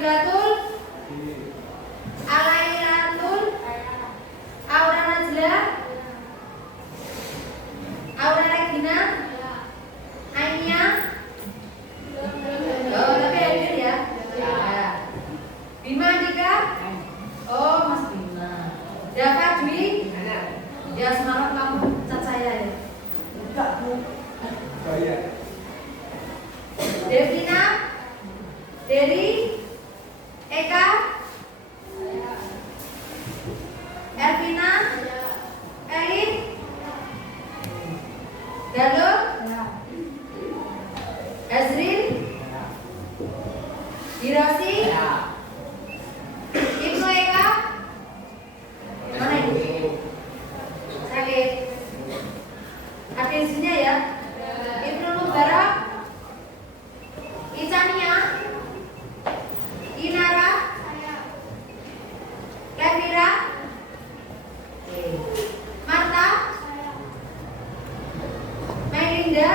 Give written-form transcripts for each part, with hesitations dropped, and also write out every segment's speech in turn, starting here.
Nabilatul, Alailatul, Aura Najla, Aura Regina, Ainia. Oh, tapi hadir ya. Bima Andika. Oh, Mas Bima. Dava Dwi. Ya, semalam kamu cat saya ya. Enggak, Bu. Oh iya. Devina, Deri, Eka, Ervina, Elit, Galuh, Azril, Hiroshi, Ibnu Eka. Mana ibu? Sakit. Ada isinya ya. Ibnu Mubarak, Icania, Inara, Levira, Marta, Melinda,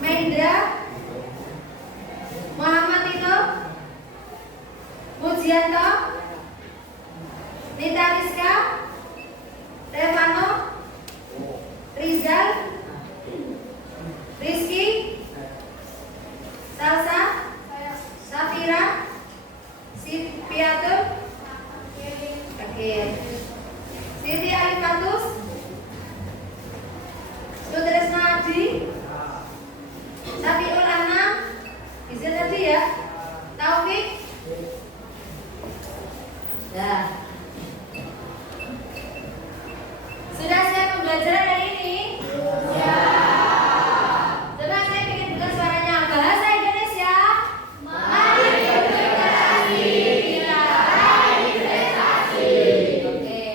Maindra, Muhammad Tito, Mujianto, Nita Rizka, Revano, Rizal, Rizky, Salsa, Safira, Sipiatur, Siti Alifatus, Sutresna Adi, Safiul Anam, izin tadi ya, Taufik. Nah, sudah siap pembelajaran hari ini? Ya. Coba saya ingin dengar suaranya. Bahasa Indonesia. Mari berkreasi. Mari berprestasi. Oke.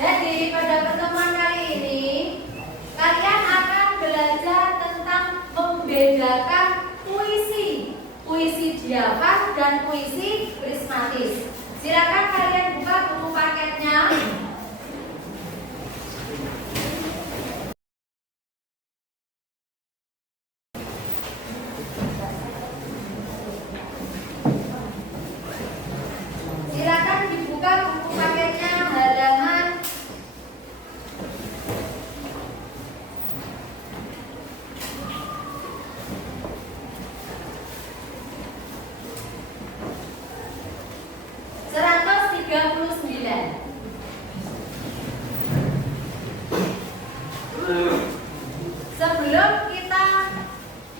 Jadi pada pertemuan kali ini kalian akan belajar tentang membedakan puisi, puisi diafan dan puisi prismatis. Silakan kalian buka buku paketnya. Silakan dibuka buku paketnya halaman 139. Sebelum kita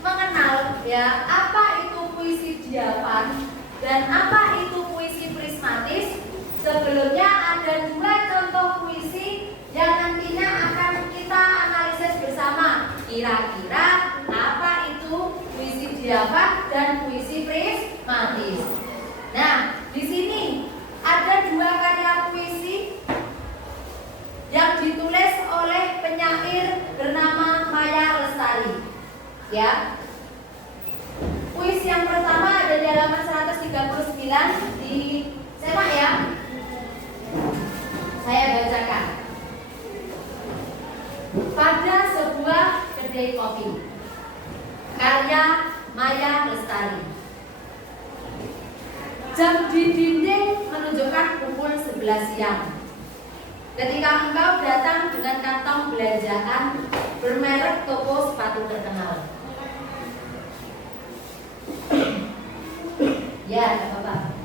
mengenal ya apa itu puisi diafan dan apa itu puisi prismatis, sebelumnya ada dua contoh puisi yang nantinya akan kita analisis bersama. Kira-kira apa itu puisi diafan dan puisi prismatis. Nah, di sini ada dua karya puisi yang ditulis oleh penyair bernama Maya Lestari. Ya. Puisi yang pertama ada di halaman 139 di semak ya. Saya bacakan. Pada sebuah kedai kopi. Karya Maya Lestari. Jam di dinding menunjukkan pukul 11 siang. Ketika engkau datang dengan kantong belanjaan bermerek toko sepatu terkenal. Ya, tidak apa-apa.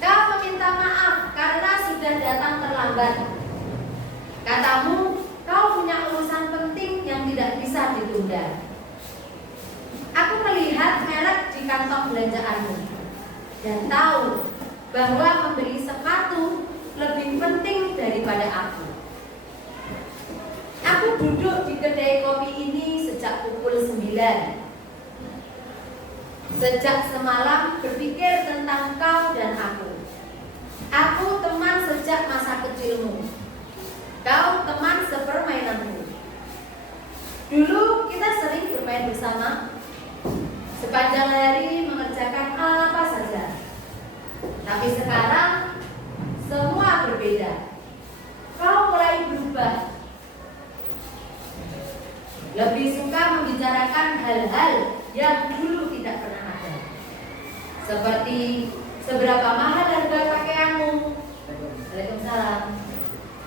Kau meminta maaf karena sudah datang terlambat. Katamu, kau punya urusan penting yang tidak bisa ditunda. Aku melihat merek di kantong belanjaanmu dan tahu bahwa membeli sepatu lebih penting daripada aku. Aku duduk di kedai kopi ini sejak pukul 9. Sejak semalam berpikir tentang kau dan aku. Aku teman sejak masa kecilmu. Kau teman sepermainanmu. Dulu kita sering bermain bersama. Sepanjang hari mengerjakan apa saja. Tapi sekarang semua berbeda. Kau mulai berubah. Lebih suka membicarakan hal-hal yang dulu tidak pernah ada. Seperti seberapa mahal harga pakaianmu? Waalaikumsalam.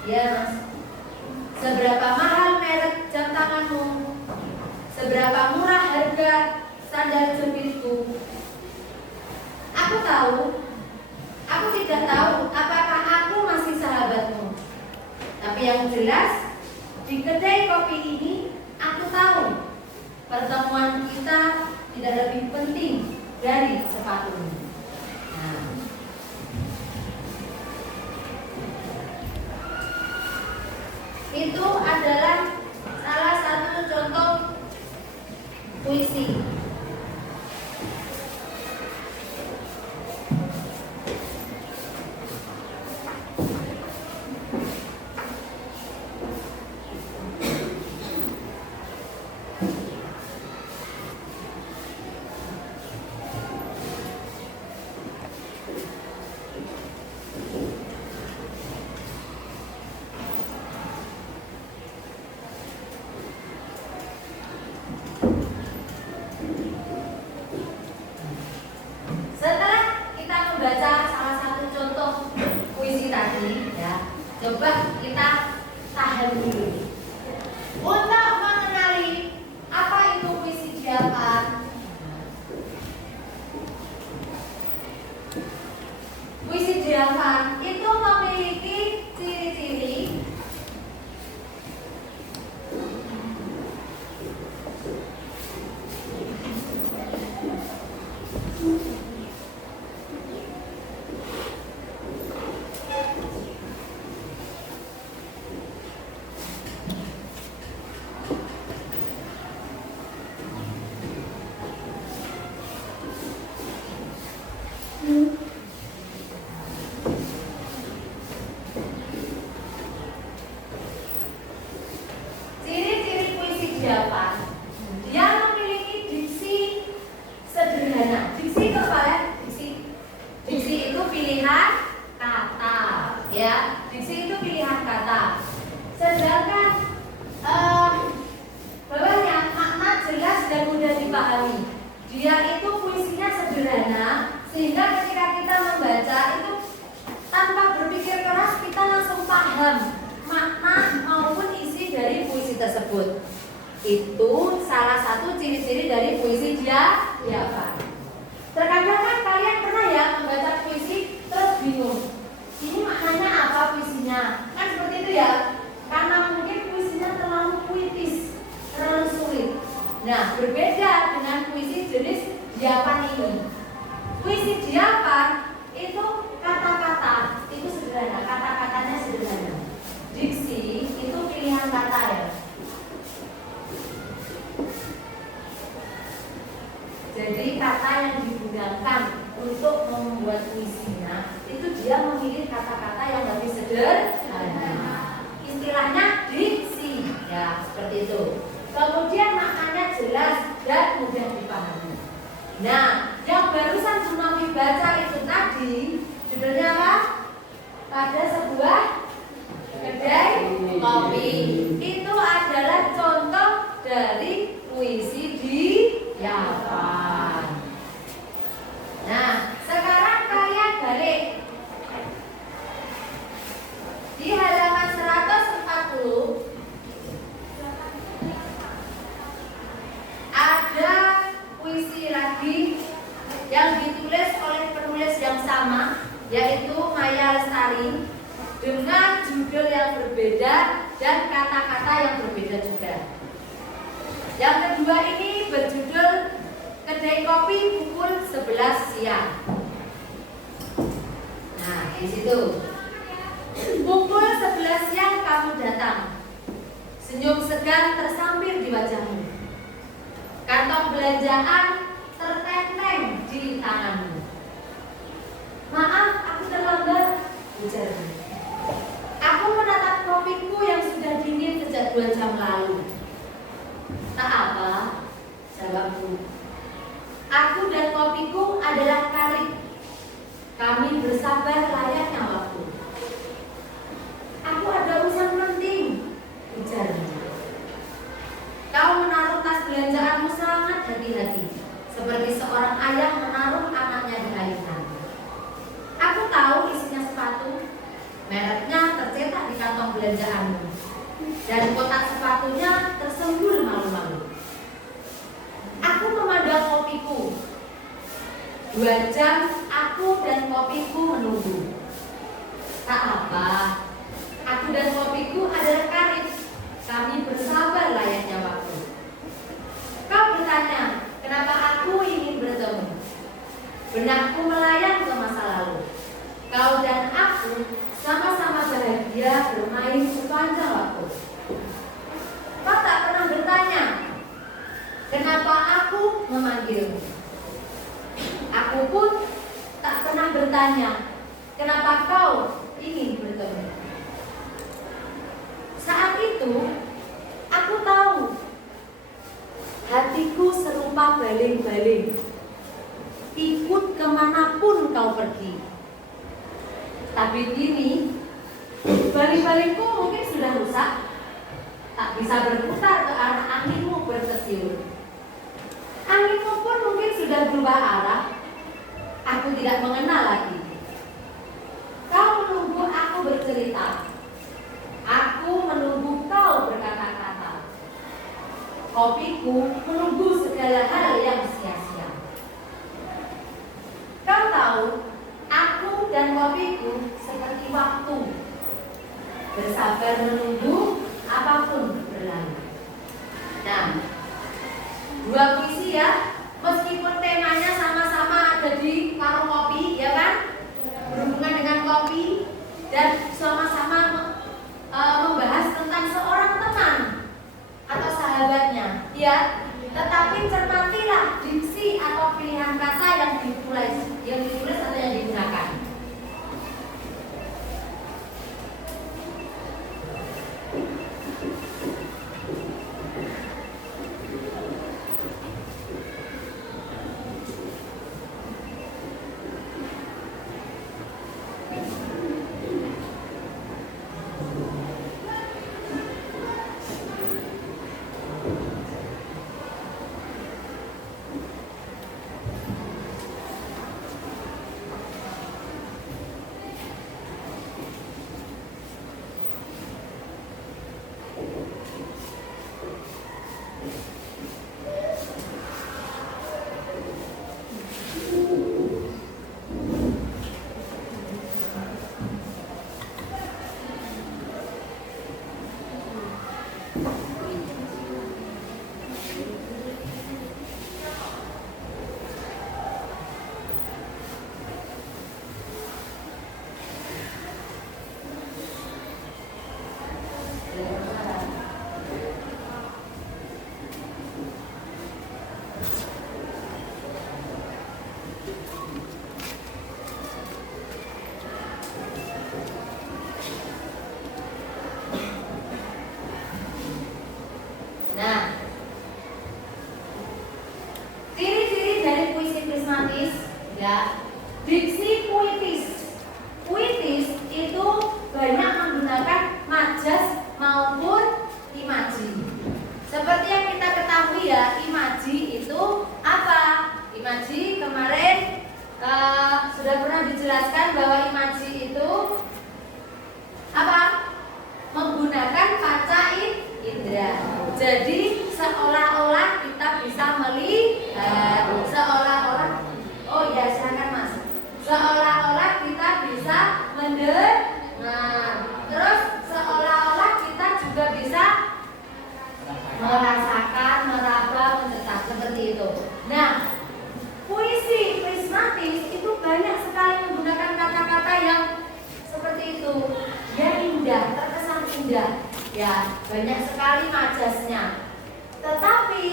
Ya Mas. Seberapa mahal merek jam tanganmu? Seberapa murah harga sandal jepitku? Aku tahu. Aku tidak tahu apakah aku masih sahabatmu. Tapi yang jelas di kedai kopi ini aku tahu pertemuan kita tidak lebih penting dari sepatumu. Nah. Itu adalah salah satu contoh puisi. Coba kita tahan dulu untuk mengenali apa itu puisi Dyavan. Puisi Dyavan itu memiliki ciri-ciri tersebut. Itu salah satu ciri-ciri dari puisi Dyavan. Terkadang kan kalian pernah ya membaca puisi terus bingung, ini maknanya apa puisinya? Kan seperti itu ya, karena mungkin puisinya terlalu puitis, terlalu sulit. Nah, berbeda dengan puisi jenis Dyavan ini. Puisi Dyavan itu kata-kata itu sederhana, kata-katanya sederhana. Diksi itu pilihan kata ya. Jadi kata yang digunakan untuk membuat puisinya itu dia memilih kata-kata yang lebih sederhana. Istilahnya diksi, ya seperti itu. Kemudian maknanya jelas dan mudah dipahami. Nah, yang barusan Sunovi baca itu tadi judulnya apa? Pada sebuah kedai kopi. Itu adalah contoh dari puisi Dyavan. Nah, sekarang kalian balik di halaman 140. Ada puisi lagi yang ditulis oleh penulis yang sama, yaitu Maya Lestari, dengan judul yang berbeda dan kata-kata yang berbeda juga. Yang kedua ini berjudul Kedai Kopi Pukul 11 Siang. Nah, di situ. Pukul 11 siang kamu datang. Senyum segar tersampir di wajahmu. Kantong belanjaan tertenteng di tanganmu. Maaf, aku terlambat, ujarnya. Aku menatap kopiku yang sudah dingin sejak 2 jam lalu. Tak apa, jawabku. Aku dan kopiku adalah karib. Kami bersabar layaknya waktu. Aku ada urusan penting, ujarnya. Kau menaruh tas belanjaanmu sangat hati-hati, seperti seorang ayah menaruh anaknya di belanjaanmu. Dan kotak sepatunya tersembul malu-malu. Aku memandang kopiku. 2 jam aku dan kopiku menunggu. Tak apa, aku dan kopiku adalah karib. Kami bersabar layaknya waktu. Kau bertanya, kenapa aku ingin bertemu? Benakku melayang ke masa lalu. Kau dan aku sama-sama bahagia bermain sepanjang waktu. Kau tak pernah bertanya, kenapa aku memanggilmu? Aku pun tak pernah bertanya, kenapa kau ingin bertemu? Saat itu, aku tahu hatiku serupa baling-baling, ikut kemanapun kau pergi. Tapi kini, baling-balingku mungkin sudah rusak, tak bisa berputar ke arah anginmu bersiul. Anginmu pun mungkin sudah berubah arah. Aku tidak mengenal lagi. Kau menunggu aku bercerita. Aku menunggu kau berkata-kata. Kopiku menunggu segala hal yang sia-sia. Kau tahu, aku dan kopiku seperti waktu, bersabar menunggu apapun berlalu. Nah, 2 puisi ya, meskipun temanya sama-sama ada di warung kopi, ya kan? Berhubungan dengan kopi dan sama-sama membahas tentang seorang teman atau sahabatnya, ya. Tetapi cermatilah diksi atau pilihan kata yang ditulis atau yang digunakan. Ya, diksi puitis. Puitis itu banyak menggunakan majas maupun imaji. Seperti yang kita ketahui ya, imaji itu apa? Imaji kemarin sudah pernah dijelaskan bahwa imaji itu apa? Menggunakan panca indera. Jadi seolah-olah kita bisa melihat, seolah-olah, oh ya silakan Mas. Seolah-olah kita bisa mendengar. Terus seolah-olah kita juga bisa merasakan, meraba, mencetak seperti itu. Nah, puisi prismatis itu banyak sekali menggunakan kata-kata yang seperti itu. Dia indah, terkesan indah. Ya, banyak sekali majasnya. Tetapi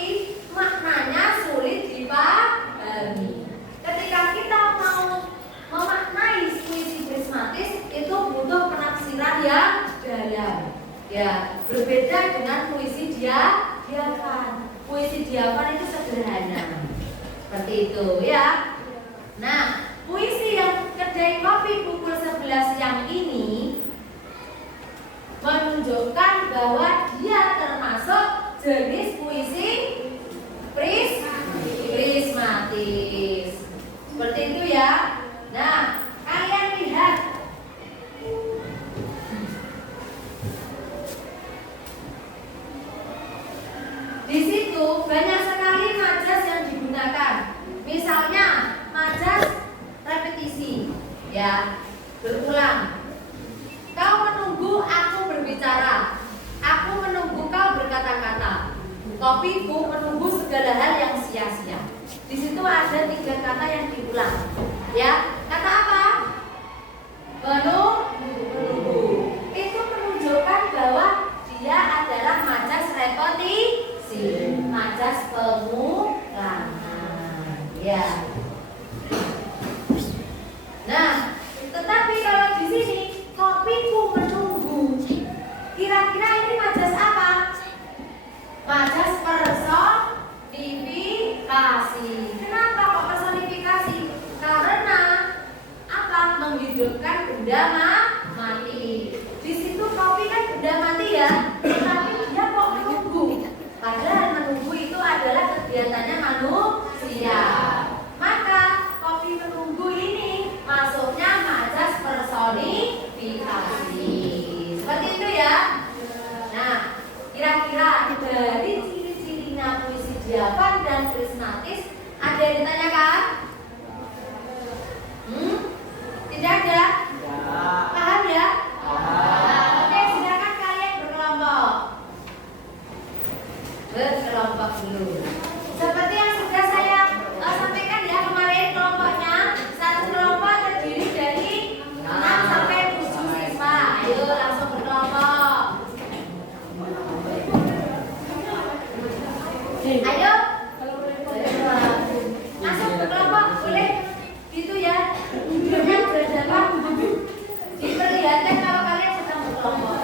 maknanya sulit dipahami. Ketika kita mau memaknai puisi prismatis itu butuh penafsiran yang dalam. Ya, berbeda dengan puisi diafan. Puisi diafan itu sederhana. Seperti itu ya. Nah, puisi yang kedai kopi pukul 11 siang ini menunjukkan bahwa dia termasuk jenis puisi prismatis. Seperti itu ya. Nah, kalian lihat Ya, berulang. Kau menunggu aku berbicara. Aku menunggu kau berkata-kata. Kopiku menunggu segala hal yang sia-sia. Di situ ada 3 kata yang diulang. Ya, kata apa? Menunggu. Itu menunjukkan bahwa dia adalah majas repetisi, majas pengulangan. Ya. Nah, tetapi kalau di sini kopiku menunggu, kira-kira ini majas apa? Majas personifikasi. Kenapa kok personifikasi? Karena apa? Menghidupkan benda mati. Di situ kopi kan benda mati ya, tetapi dia kok menunggu. Padahal menunggu itu adalah kegiatannya manusia. Maka kopi menunggu ini masuknya majas personifikasi. Seperti itu ya. Nah, kira-kira dari ciri-cirinya puisi Dyavan dan Trismegistus ada yang ditanyakan? Tidak ada? Paham ya? Oke, silakan kalian berkelompok. Berkelompok dulu. Seperti yang sudah saya sampaikan ya kemarin, kelompoknya satu kelompok terdiri dari 6 sampai 7 siswa. Ayo langsung berkelompok. Ayo. Masuk berkelompok, boleh? Gitu ya. Dengan berhadapan, diperlihatkan kalau kalian sedang berkelompok.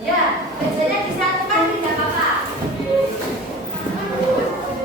Ya, bejanya disatukan tidak apa-apa. Ayo langsung.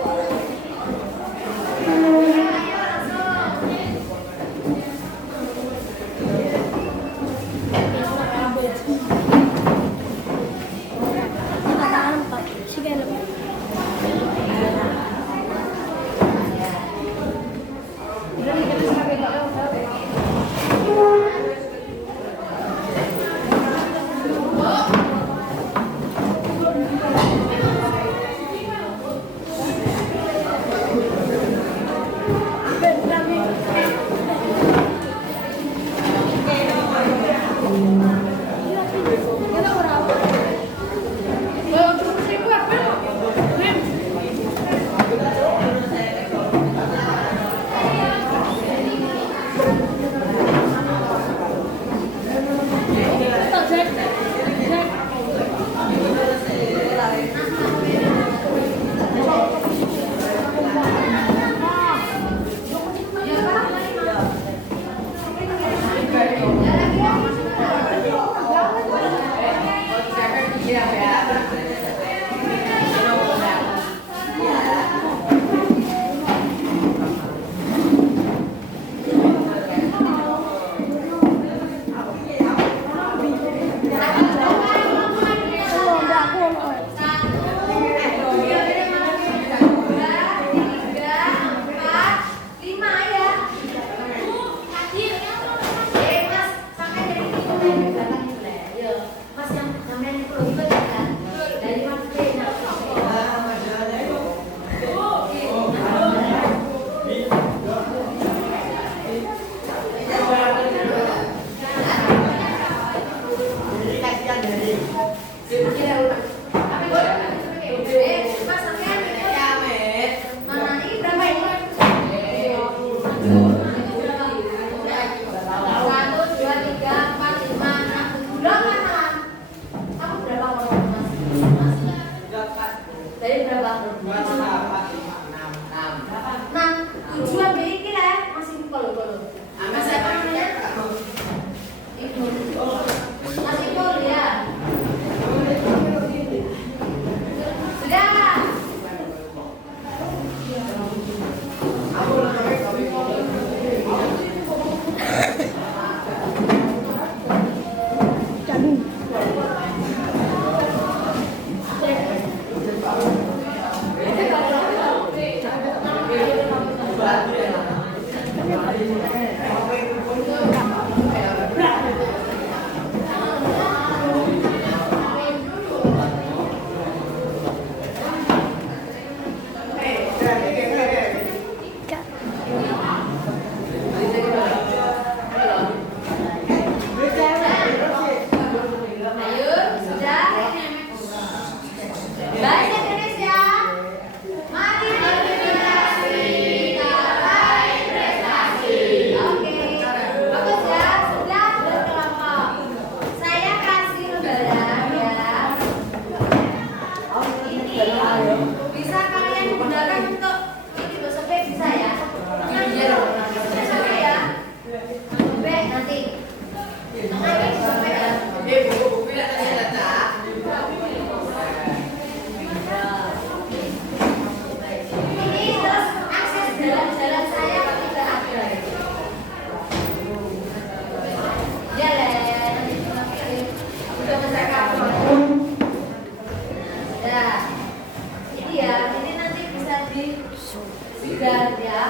Sudah ya.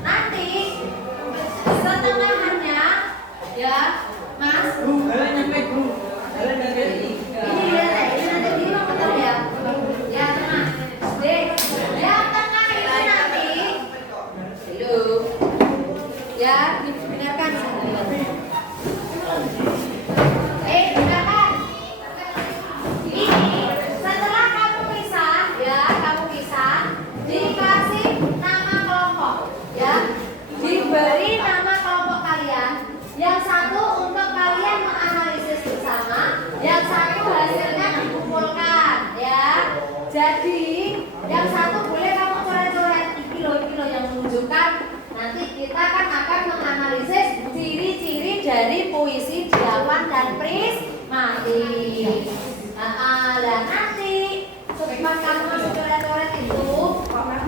Nanti setengahannya ya, Mas. Ini ya, ini nanti di bawah betul ya. Ya tengah. Yang tengah itu nanti. Halo. Ya, dibenarkan. Dengarkan. Ini setelah kamu pisah, ya, kamu pisah, dikasih nama kelompok, ya, diberi nama kelompok kalian. Yang satu untuk kalian menganalisis bersama, yang satu hasilnya dikumpulkan, ya. Jadi, yang satu boleh kamu coret-coret kilo-kilo yang menunjukkan. Nanti kita kan akan menganalisis ciri-ciri dari puisi Diawan dan Prismatis. Dan nanti pas kamu masuk coret-coret itu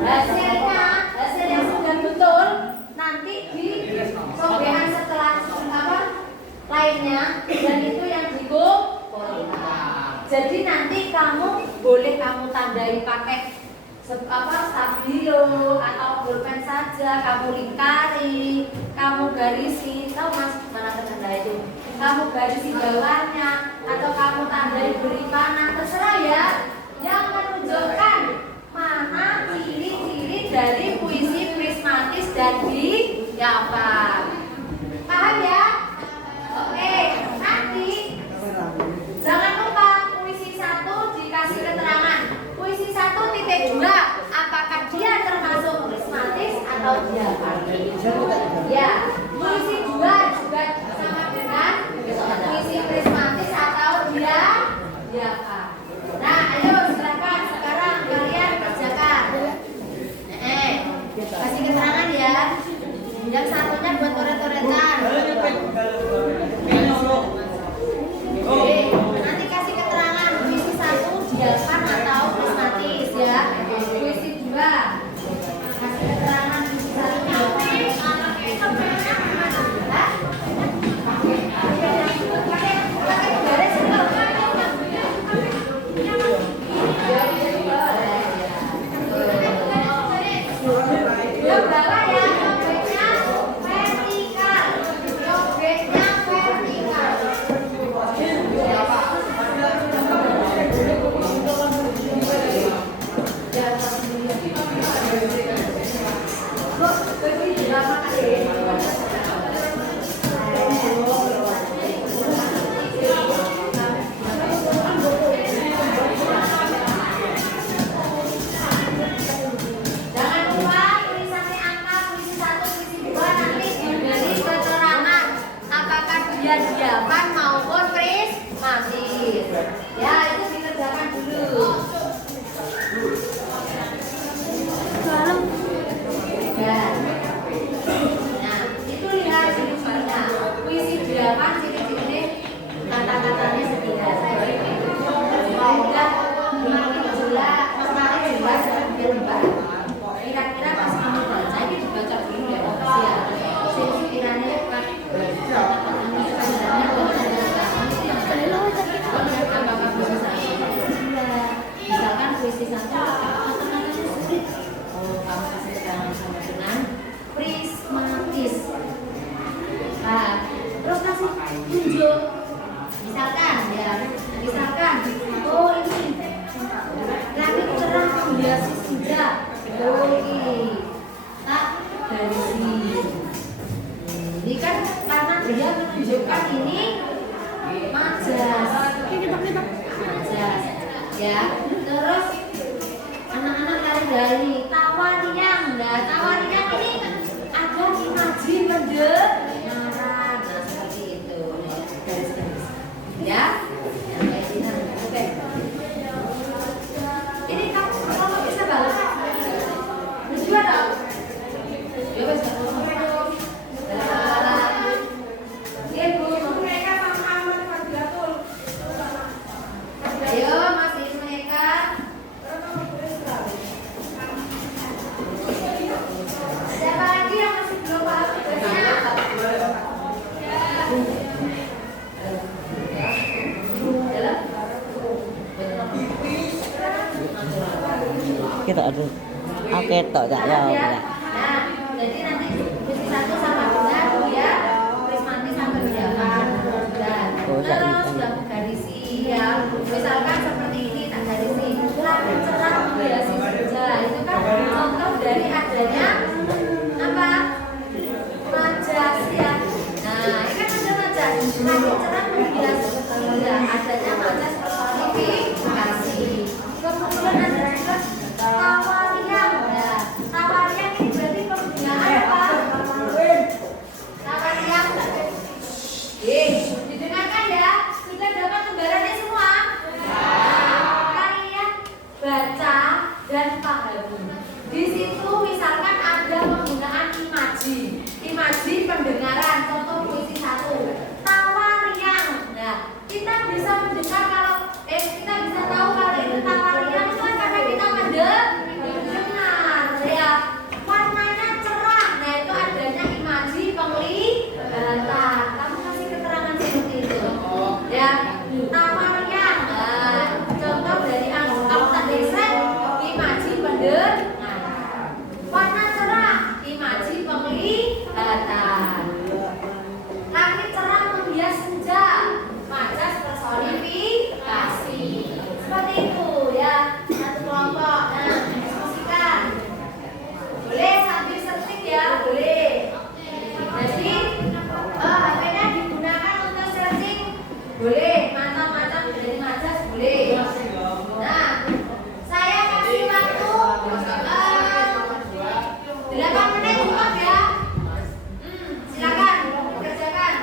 hasilnya, hasil yang sudah betul nanti di sobekan setelah apa lainnya, dan itu yang dikumpulkan. Jadi nanti kamu boleh kamu tandai pakai stabilo atau pulpen saja, kamu lingkari, kamu garisi, tahu Mas mana tanda itu? Kamu garisi bawahnya atau kamu tandai beri panah, terserah ya. Yang menunjukkan mana ciri-ciri dari puisi Prismatis dan Diawan. Paham ya? Oke, nanti jangan lupa puisi 1 dikasih keterangan. Puisi 1.2, apakah dia termasuk Prismatis atau Diawan? Ya, puisi 2 juga sama dengan puisi Prismatis atau Diawan. Nah, ayo silakan sekarang kalian kerjakan. Kasih keterangan ya. Yang satunya buat coret-coretan. Nanti kasih keterangan puisi 1 Diawan atau Prismatis ya. Puisi 2 kasih keterangan puisi 1 Diawan maupun Prismatis. Ya, itu dikerjakan dulu. Ya. Nah, itu lihat ciri-cirinya. Puisi Diawan ciri-ciri kata-katanya sederhana. Udah semakin jelas, semakin kira-kira pas kamu baca ini dibaca dulu ya, ya. Sekiranya misalkan puisi 1 kamu kasih keterangan sama dengan Prismatis. Nah, terus kasih tunjuk. Misalkan ya, oh ini langit cerah menghiasi senja. Oh ini tak dari sini. Ini kan karena dia menunjukkan ini majas, ya. Terus anak-anak dari tawariang, nah tawariang ini ada imaji mendengaran, nah seperti itu, garis-garis, ya. Oke. Ini kamu bisa balas, berdua dong. Ya wes ayo Mas Ismeka. Siapa lagi yang masih belum paham tugasnya? Kita aduh. Oke. ketok tak ya. Nah, jadi nanti misi 1 sama 2 dia prismatis sampai mendapat. Terus sudah garisi ya. Misalkan seperti ini tak garisi. Langit cerah menghiasi senja. Itu kan contoh dari adanya apa? Majas ya. Nah, ini kan ada majas. Langit cerah menghiasi senja. Adanya majas personifikasi. Kemudian ada juga tawariang. Ya, tawariang ini berarti penggunaan apa? Tawariang. Didengarkan ya. Sudah dapat gambarannya semua? Nah, kalian baca dan pahami. Di situ misalkan ada penggunaan imaji. Imaji pendengaran, contoh puisi 1. Tawariang. Nah, kita bisa mendengar kalau kita bisa tahu kalau itu tawariang itu kan karena kita mendengar ya. Warnanya cerah. Nah, itu adanya imaji penglihatan. Kamu kasih keterangan seperti itu. Ya, tawariang. Nah, contoh dari kamu tadi imaji pendengar. Warna cerah, imaji penglihatan. Langit cerah menghias senja, majas personifikasi. Seperti itu ya, satu kelompok. Nah, diskusikan. Boleh sambil searching ya, boleh. Jadi HP-nya digunakan untuk searching, boleh. Macam-macam dari majas boleh. Nah, saya kasih waktu 8 menit cukup ya. Silakan kerjakan.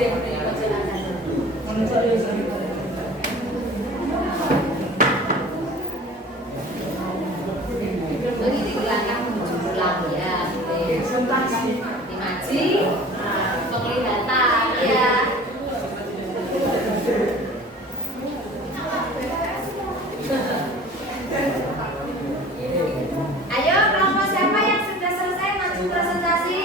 Begini di belakang menuju pulang ya. Imaji, penglihatan ya. Ayo kelompok siapa yang sudah selesai maju presentasi?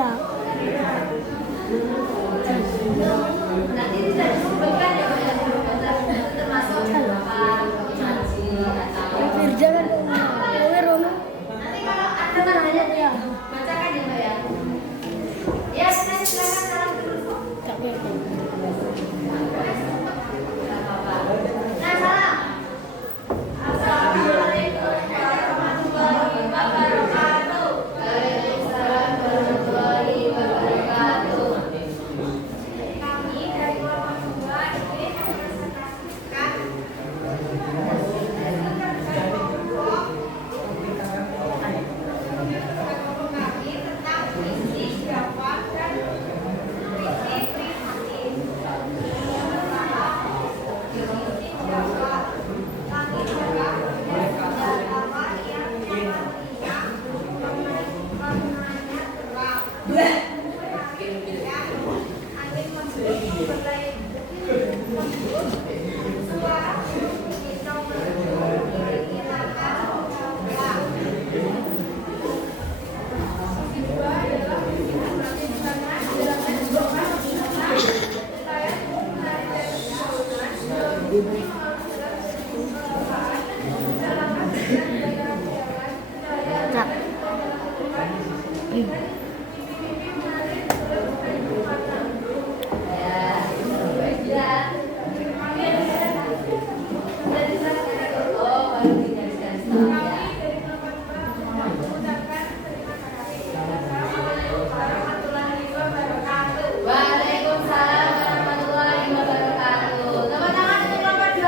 Iya. Nanti tidak disebutkan ya Pak ya, termasuk apa imaji atau Firja kan Rono. nanti kalau ada namanya Ya. bacakan ya Pak ya. Ya sudah silakan salam dulu. Tak apa. Nah salam. Assalamualaikum warahmatullahi wabarakatuh. Waalaikumsalam warahmatullahi wabarakatuh. Kami dari Kelompok 2 ingin merepresentasikan kami tentang visi jawab dan visi prihatin. Visi jawab kami harap agama yang pentingnya pemahamannya terang. Angin memberi berlai suara kita menghilangkan jawab. Kedua adalah pertimbangan dalam menentukan saya menarik dari Tak. Waalaikumsalam warahmatullahi wabarakatuh. Tepuk tangan untuk kelompok 2.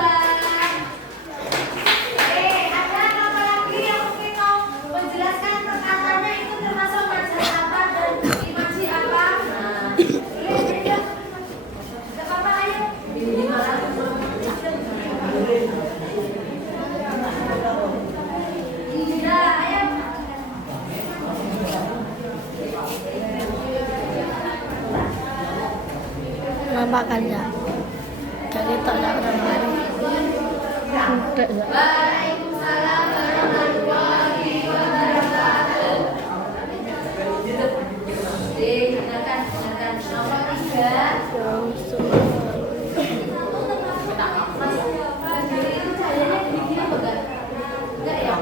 Ada apa lagi yang mungkin mau menjelaskan perkataannya itu termasuk pelajaran apa dan imaji apa? Nah, iya. Gak apa-apa ayo. Ini malah. Iya, ayo. Nampak kan ya. Jadi tak nak ramai. Sudah ya. Waalaikumsalam warahmatullahi wabarakatuh. Dengarkan. Nomor 3. Mas Diri itu cahayanya gini apa enggak? Enggak ya?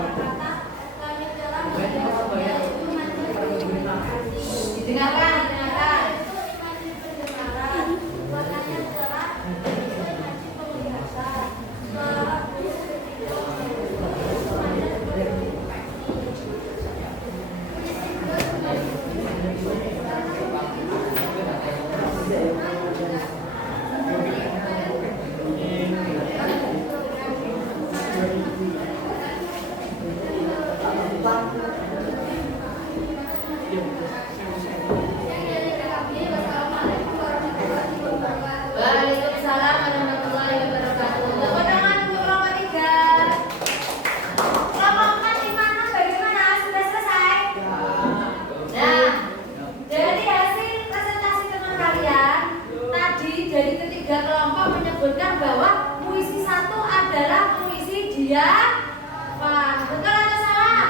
Didengarkan. Waalaikumsalam warahmatullahi wabarakatuh. Tepuk tangan untuk kelompok 3. Kelompok 4 di mana? Bagaimana? Sudah selesai? Nah, dari hasil presentasi teman kalian tadi dari ketiga kelompok menyebutkan bahwa puisi 1 adalah puisi diafan. Betul atau salah?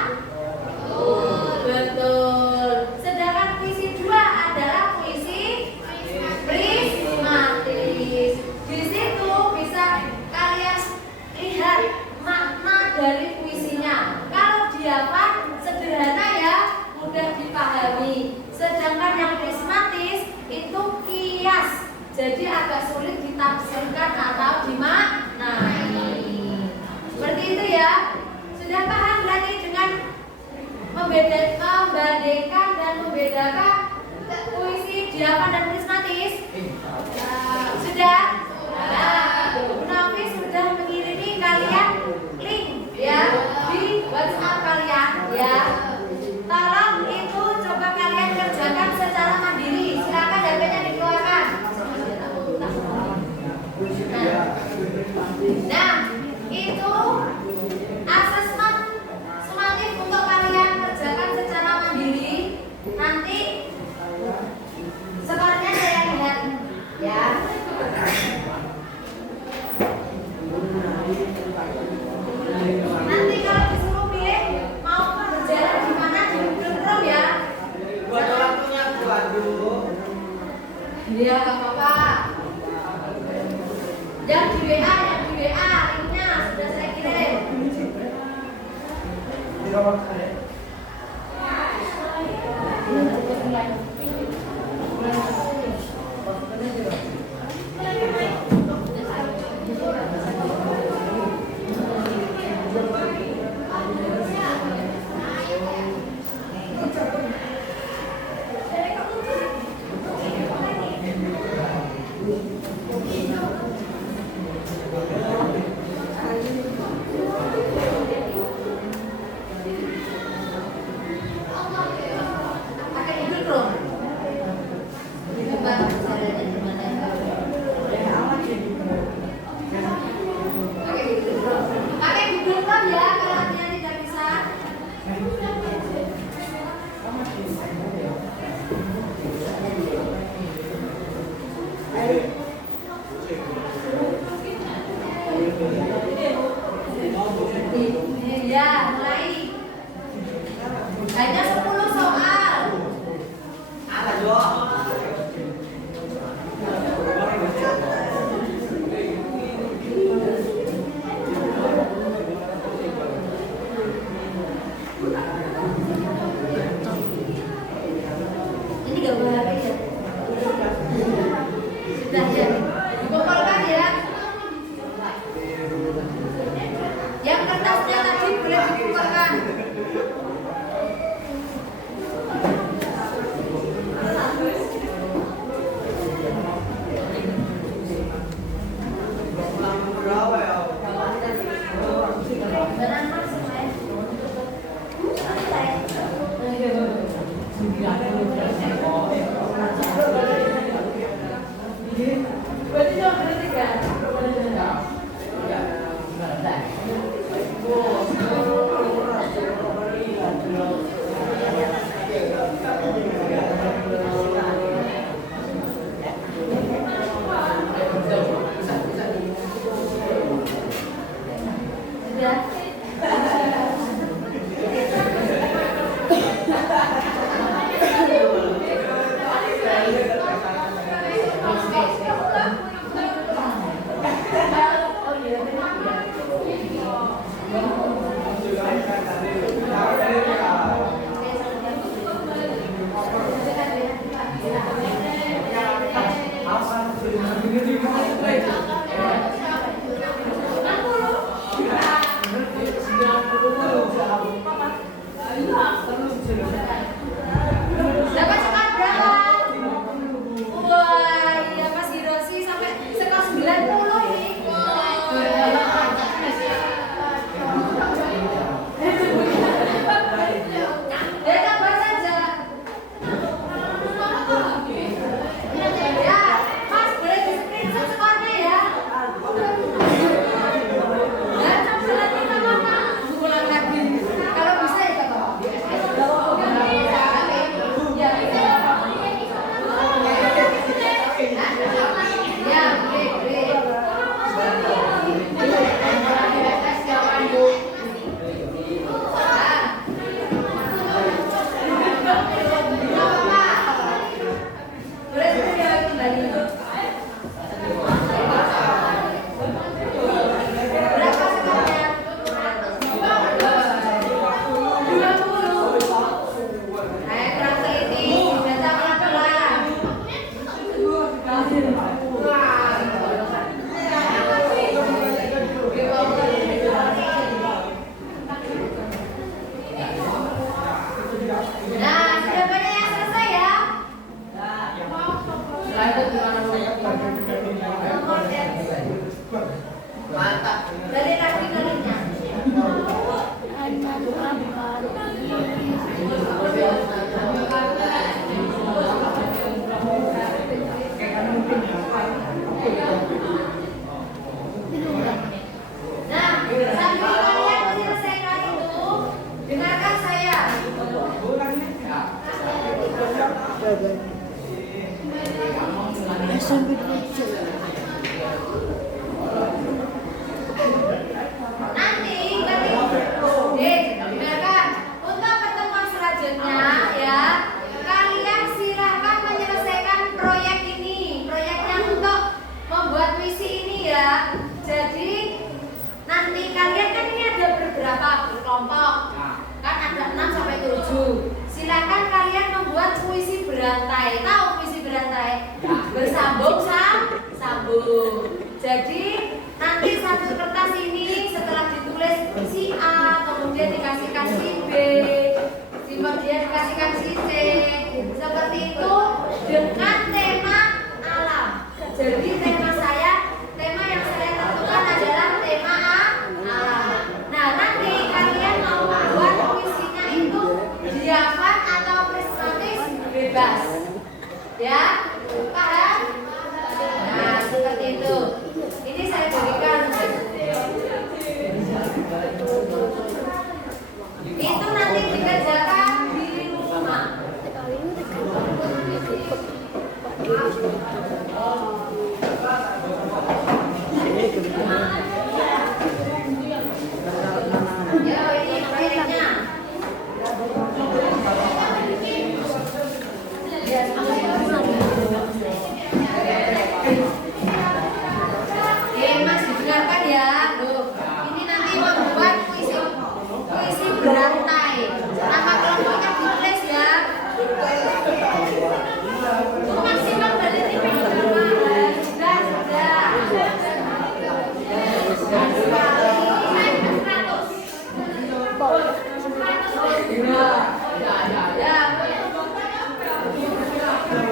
Betul. Sedangkan puisi 2 adalah puisi prismatis. Di situ bisa kalian lihat makna dari puisinya. Kalau diafan sederhana ya, mudah dipahami. Sedangkan yang prismatis itu kias, jadi agak sulit ditafsirkan atau dimaknai. Seperti itu ya. Sudah paham lagi dengan membandingkan dan membedakan puisi diafan dan prismatis? Sudah? Nah, Bu Nafi sudah mengirimi kalian link ya di WhatsApp kalian ya. Tolong itu coba kalian kerjakan secara mandiri. Silakan HP-nya dikeluarkan. Nah, itu asesmen sumatif untuk kalian kerjakan secara mandiri. Nanti skornya saya lihat ya. Iya, nggak apa-apa. Yang di WA, linknya sudah saya kirim. Pakai hidung dong. Bukan caranya gimana? Pakai hidung kan ya kalau dia tidak bisa. Ya, mulai. Hanya 10 soal. Ini gak boleh HP ya? Sudah ya. Dikumpulkan ya. Yang kertasnya tadi boleh dikumpulkan. Benar mas, dapat sekat berapa? Wah, iya Mas Hiroshi sampai sekat 90 ini. Ya tambah saja. Ya, Mas boleh di screenshot skornya ya. Ya, coba lagi nggak apa-apa. Ulang lagi. Kalau bisa ya nggak apa-apa. Ya, nah, sudah banyak yang selesai ya. Dari lagi kalinya. Nah, sambil kalian menyelesaikan itu, dengarkan saya. Nanti dengarkan untuk pertemuan selanjutnya ya, kalian silakan menyelesaikan proyek ini. Silakan kalian membuat puisi berantai. Tahu puisi berantai? Bersambung sambung. Jadi nanti satu kertas ini setelah ditulis si A, kemudian dikasihkan si B, kemudian dikasihkan si C, seperti itu dengan tema alam. Jadi tema yang saya tentukan adalah tema alam. Nah, nanti kalian mau buat puisinya itu diafan atau prismatis bebas. Ya, paham? Nah, seperti itu. Ini saya berikan. Itu nanti dikerjakan di rumah. Ya, ini proyeknya. Mas didengarkan ya. Loh, ini nanti membuat puisi berantai. Nama kelompoknya ditulis ya. Itu maksimal berarti berapa? Sudah.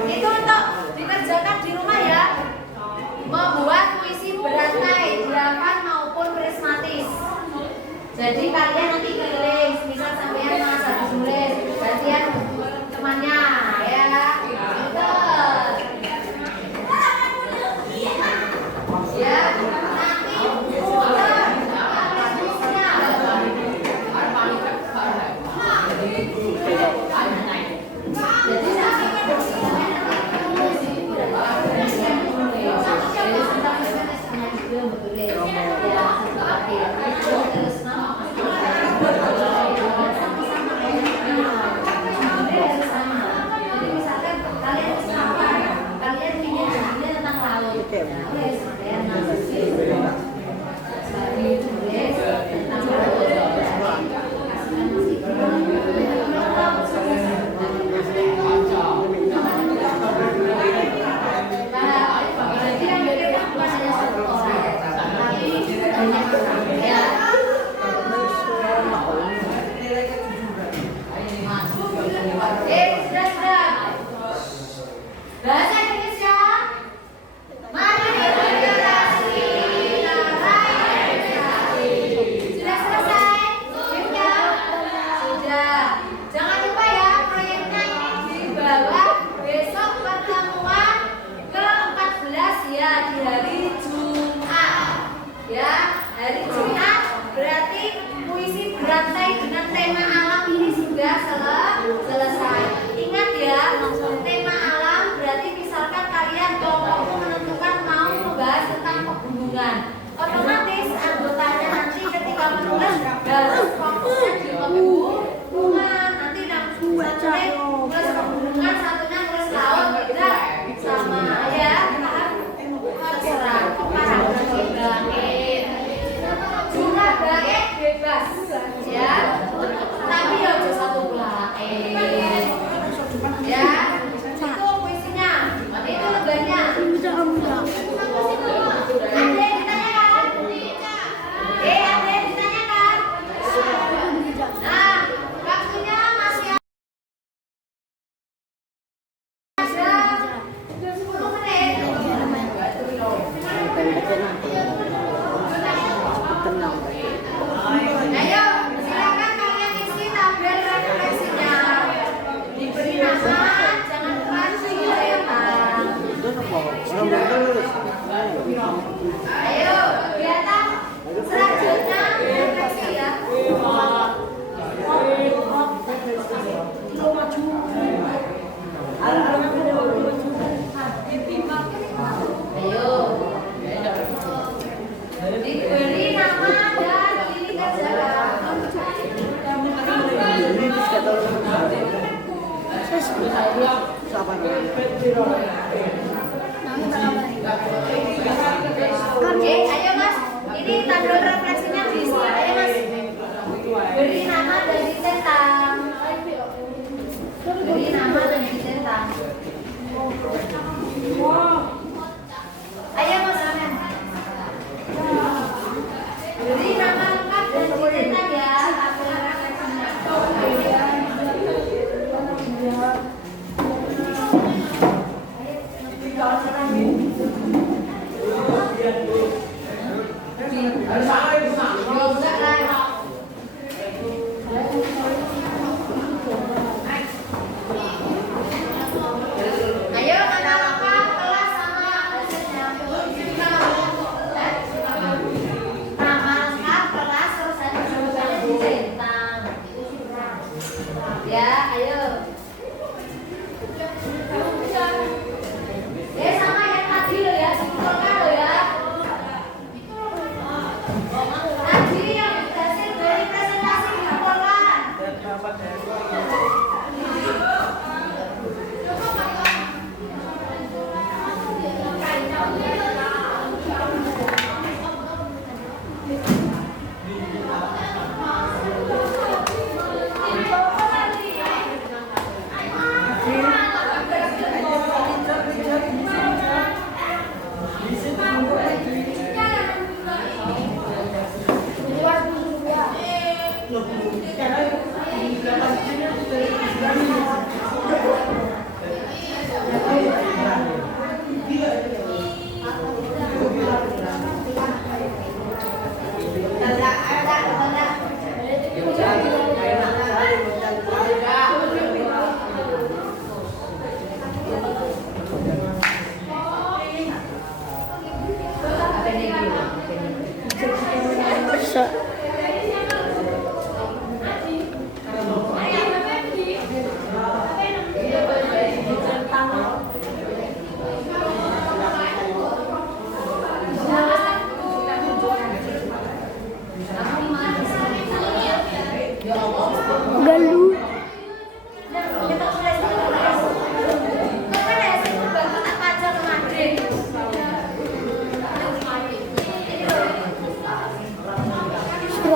Itu untuk dikerjakan di rumah ya. Membuat puisi berantai, diafan maupun prismatis. Jadi kalian nanti tulis, misal sampean Mas habis tulis, gantian temannya ya. Ya, nanti bahasa Indonesia. Mari berkreasi. Sudah selesai? Sudah. Jangan lupa ya, proyeknya ini dibawa besok pertemuan ke-14 ya, di hari Jumat. Ya, hari Jumat berarti puisi berantai dengan tema alam ini sudah selesai. Ingat ya, tema alam berarti misalkan kalian kelompokku menentukan mau membahas tentang pegunungan. Otomatis anggotanya nanti ketika menulis harus fokusnya di pegunungan. Nanti satunya nulis pegunungan, satunya nulis laut, tidak sama ya. Terserah, paham jumlah bait bebas ya. Tapi ya udah satu bait. Ya, itu puisinya, itu lembarnya. Ada yang ditanyakan? Ada yang ditanyakan? Nah, waktunya masih ada 10 menit. Ayo, silakan kalian isi tabel refleksinya. Diberi nama, jangan lupa dicetak. Ayo, kegiatan selanjutnya refleksi ya. Ayo. Diberi nama dan dikerjakan. Karya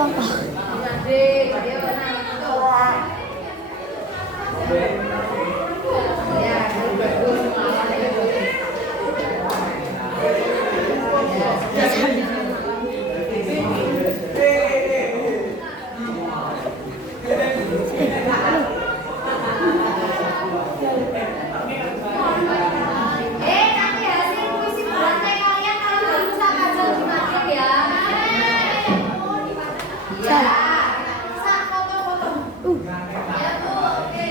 apa? Adik, ayo nah itu. Ya, bagus. Nanti hasil puisi buatnya kalian kalau nggak bisa kajian di Madrid ya. Ya, bisa foto-foto. Ya Bu, oke.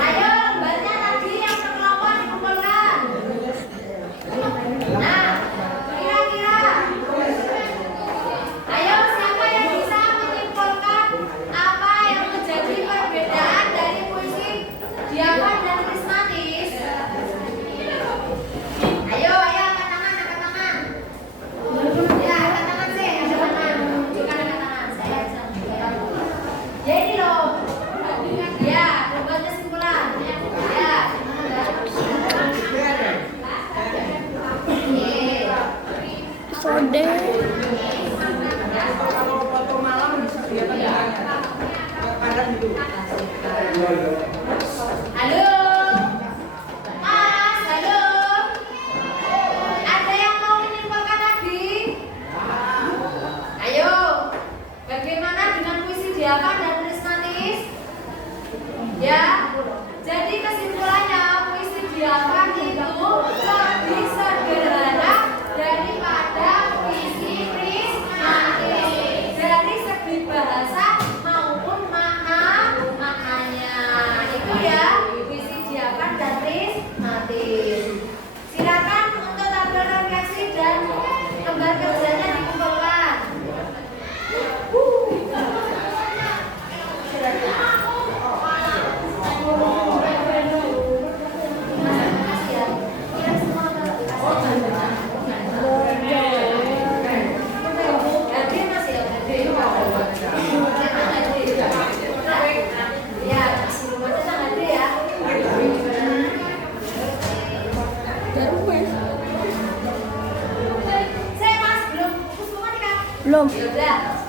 Ayo lembarnya tadi yang terkelompok dikumpulkan. Nah, kira-kira. Ayo siapa yang bisa menyimpulkan apa yang menjadi perbedaan dari puisi Diawan dan Prismatis? Ayo, angkat tangan, angkat tangan. Ya, angkat tangan sih, angkat tangan. Tunjukkan angkat tangan. Saya bisa menunjukkan. Ya ini loh. Ya, buat kesimpulan. Ya. Sode. Kalau foto malam bisa kelihatan ya. Kadang gitu. Halo. Mas, halo. Ada yang mau menyimpulkan lagi? Ayo. Bagaimana dengan puisi Diawan dan Prismatis? Ya. Jadi kesimpulannya puisi Diawan itu lebih sederhana daripada puisi Prismatis dari segi bahasa maupun maknanya. Itu ya puisi Diawan dan Prismatis. Silakan untuk tabel refleksi dan lembar kerjanya dikumpulkan. Makasih ya. Kira semua Gede masih ya, gede. Ya, masih rumah tenang gede ya. Saya Mas belum fokus matematika. Belum. Ya udah.